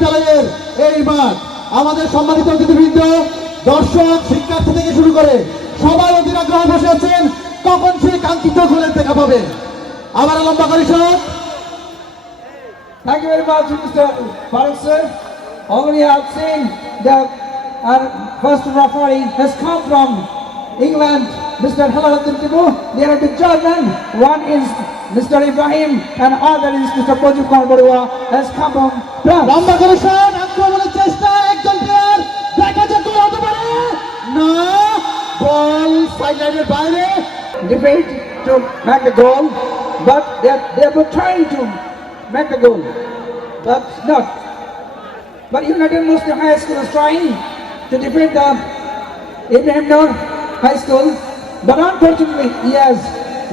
বিশ্ববিদ্যালয়ের এই মাঠ। আমাদের সম্মানিত অতিথিবৃন্দ, দর্শক, শিক্ষার্থী থেকে শুরু করে সবাই অধীর আগ্রহে বসে আছেন কখন সেই কাঙ্ক্ষিত গোলের দেখা পাবেন। আবার লম্বা পরিষদ। Thank you very much, Mr. Farooq sir. Already I have seen that our first referee has come from England, Mr. Halaluddin Tibu. They are the German. One is Mr. Ibrahim and other is Mr. Pojib Barua has come from France. লম্বা পরিষদ, আক্রমণের চেষ্টা, একজন player, দেখা যাক গোল হতে পারে না, বল সাইডলাইনের বাইরে। Debate to make the goal, but they were trying to make the goal, but not. But United Muslim High School is trying to defeat the Ibrahim Noor High School, but unfortunately, yes,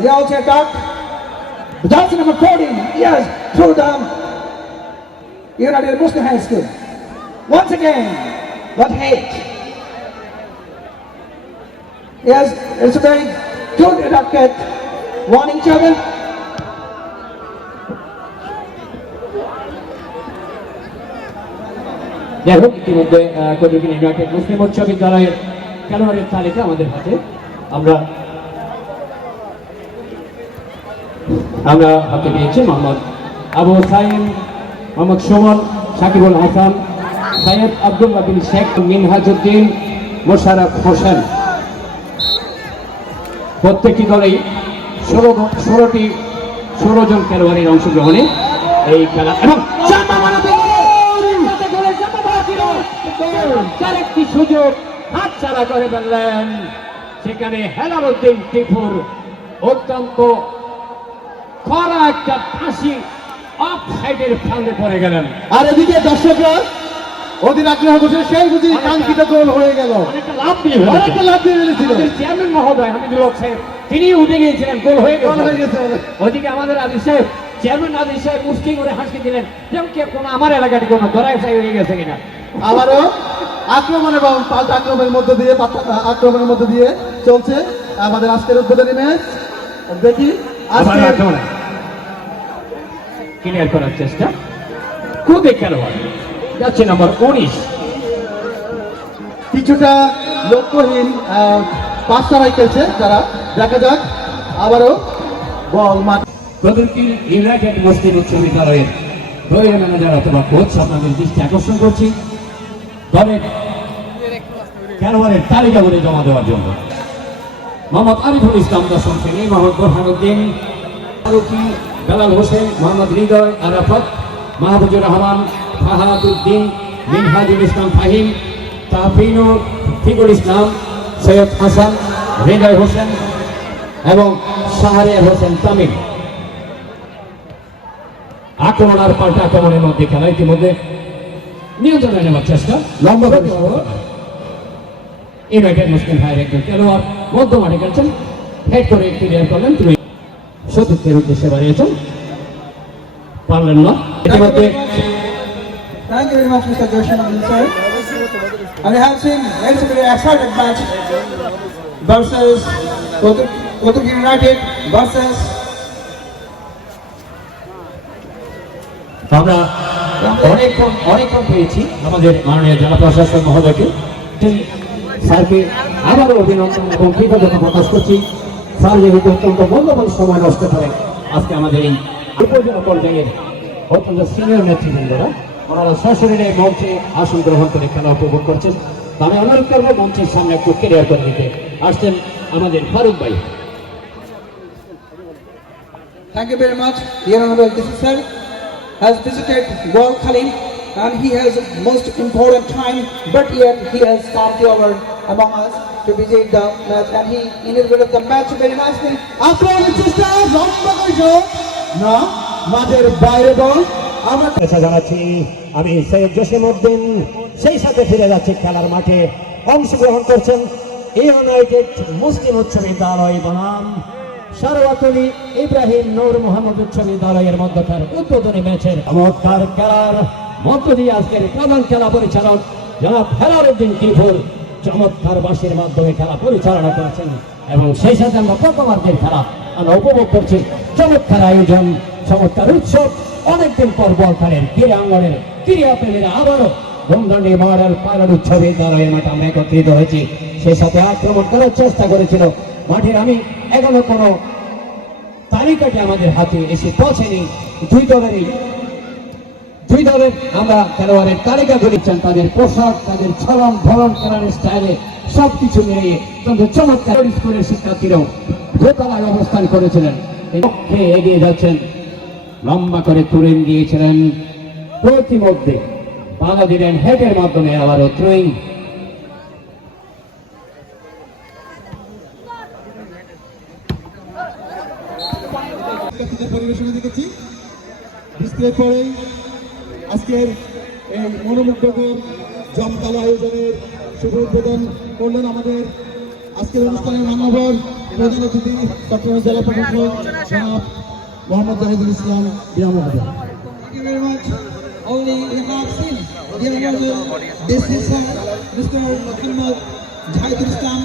they also attacked. That's number 14, yes, through the United Muslim High School. Once again, but hate. Yes, it's a very good attack, one each other. যাই হোক, ইতিমধ্যে কতগুলি United মুসলিম উচ্চ বিদ্যালয়ের খেলোয়াড়ের তালিকা আমাদের হাতে। আমরা হাতে পেয়েছি মোহাম্মদ আবু সাইম, মোহাম্মদ সুমন, সাকিবুল হাসান, সৈয়দ আব্দুল রাবিন শেখ, মিনহাজউদ্দিন, মোশাররফ হোসেন। প্রত্যেকটি দলেই 16 জন খেলোয়াড়ের অংশগ্রহণে এই খেলা এবং আরেকটি সুযোগ হাতছাড়া করে ফেললেন। সেখানে হেলালুদ্দিন টিপুর অত্যন্ত কড়া একটা ফাঁসি অফ সাইডের সামনে পড়ে গেলেন। আর এদিকে দর্শকরা অধীর আগ্রহ বসে সেই বুঝি কাঙ্ক্ষিত গোল হয়ে গেল। অনেকটা লাভ দিয়ে ফেলেছিল চেয়ারম্যান মহোদয় হামিদুল হক সাহেব, তিনি উঠে গিয়েছিলেন, গোল হয়ে গেছে। ওদিকে আমাদের আদিল সাহেব, চেয়ারম্যান আদিল সাহেব মুশকিল করে হাসি দিলেন, যেমন কে কোনো আমার এলাকাটি কোনো ধরায় সাহেব হয়ে গেছে কিনা। আবারও আক্রমণ এবং পাল্টা আক্রমণের মধ্যে দিয়ে চলছে আমাদের আজকের উদ্বোধনী ম্যাচ। দেখি ক্লিয়ার করার চেষ্টা, খুবই খেলোয়াড় যাচ্ছে নম্বর 19। কিছুটা লক্ষ্যহীন পাস ছাড়াই খেলছে তারা, দেখা যাক। আবারও বল মাঠ। প্রতিটি ইউনাইটেড মুসলিম উচ্চ বিদ্যালয়ের দলীয় ম্যানেজার অথবা কোচ আপনাদের দৃষ্টি আকর্ষণ করছি দলের খেলোয়াড়ের তালিকাগুলি জমা দেওয়ার জন্য। মোহাম্মদ আরিফুল ইসলাম 10ম শ্রেণী, মোহাম্মদ বোরহানুদ্দিন, ফারুকি, বেলাল হোসেন, মোহাম্মদ হৃদয়, আরাফাত, মাহবুজুর রহমান, ফাহাদুদ্দিন, মিনহাজুল ইসলাম ফাহিম, তাহফিনুর, ফিকুল ইসলাম, সৈয়দ হাসান, হৃদয় হোসেন এবং শাহরিয়ার হোসেন তামিম। আক্রমণ আর পাল্টা আক্রমণের মধ্যে খেলা ইতিমধ্যে নিয়ন্ত্রণে নেওয়ার চেষ্টা। লম্বা ইউনাইটেড মুসলিম হাইয়ের একজন খেলোয়াড় মধ্য মাঠে খেলছেন, হেড করে ক্লিয়ার করলেন, তিনি সতীর্থের উদ্দেশ্যে বাড়িয়েছেন, পারলেন না। ইতিমধ্যে Thank you very much, Mr. Joshin sir. And we have seen it's a very exciting match versus Kotuk United versus আমরা অনেকক্ষণ পেয়েছি আমাদের মাননীয় জেলা প্রশাসক মহোদয়কে, স্যারকে আবারও অভিনন্দন এবং কৃতজ্ঞতা প্রকাশ করছি। স্যার যেহেতু অত্যন্ত মূল্যবান সময় নষ্ট করে আজকে আমাদের এই উপজেলা পর্যায়ের অত্যন্ত সিনিয়র নেতৃবৃন্দরা ওনারা সশরীরে মঞ্চে আসন গ্রহণ করে খেলা উপভোগ করছেন। আমি অনুরোধ করবো মঞ্চের সামনে একটু ক্লিয়ার করে দিতে আসছেন আমাদের ফারুক ভাই। Thank you very much. The Honorable DC sir has visited Wal Khalim and he has most important time, but yet he has come to our among us to visit the match and he inaugurated the match very nicely. আক্রমণের চেষ্টা, লম্বা পরিষদ না, মাঠের বাইরে বল। আমরা জানাচ্ছি আমি সৈয়দ জসিমউদ্দিন, সেই সাথে ফিরে যাচ্ছে খেলার মাঠে। অংশগ্রহণ করছেন ইউনাইটেড মুসলিম উচ্চ বিদ্যালয় বনাম সারওয়াতুল ইব্রাহিম নূর মোহাম্মদ উচ্চ বিদ্যালয়ের মধ্যকার উদ্বোধনী ম্যাচের চমৎকার খেলার মধ্য দিয়ে আজকের প্রধান খেলা পরিচালক জনাব হেলালুদ্দিন টিপুর চমৎকার বাঁশির মাধ্যমে খেলা পরিচালনা করেছেন এবং সেই সাথে আমরা প্রথমার্ধের খেলা আমরা উপভোগ করছি। চমৎকার আয়োজন, চমৎকার উৎসব, অনেকদিন পর বলখানের ক্রীড়াঙ্গনের ক্রীড়া প্রেমীরা আবারও ধুমধানি মডেল পাইলট উৎসবের দ্বারা এই মাঠে আমরা একত্রিত হয়েছি। সে সাথে আক্রমণ করার চেষ্টা করেছিল মাঠের, আমি এখনো কোনো তালিকাটি আমাদের হাতে এসে পৌঁছেনি। দুই দলের আমরা খেলোয়াড়ের তালিকা করেছেন, তাদের পোশাক, তাদের ছলন ভরণ করার স্টাইলে সবকিছু মিলিয়ে অত্যন্ত চমৎকার। স্কুলের শিক্ষার্থীরাও দোতলায় অবস্থান করেছিলেন, পক্ষে এগিয়ে যাচ্ছেন, লম্বা করে তুরেন দিয়েছিলেন, প্রতিমধ্যে বাধা দিলেন হেডের মাধ্যমে, আবারও থ্রোয়িং। পরিবেশনা দেখেছি ডিসপ্লে পরে আজকের এই মনোমুগ্ধকর জমকালো আয়োজনের শুভ উদ্বোধন করলেন আমাদের আজকের অনুষ্ঠানের মানবর প্রধান অতিথি চট্টগ্রাম জেলা প্রশাসক জনাব মোহাম্মদ জাহিদুল ইসলাম বিয়া মহোদয়। Thank you very much. Only we have seen, dear Honorable, this is Mr. Muhammad Jahidul Islam.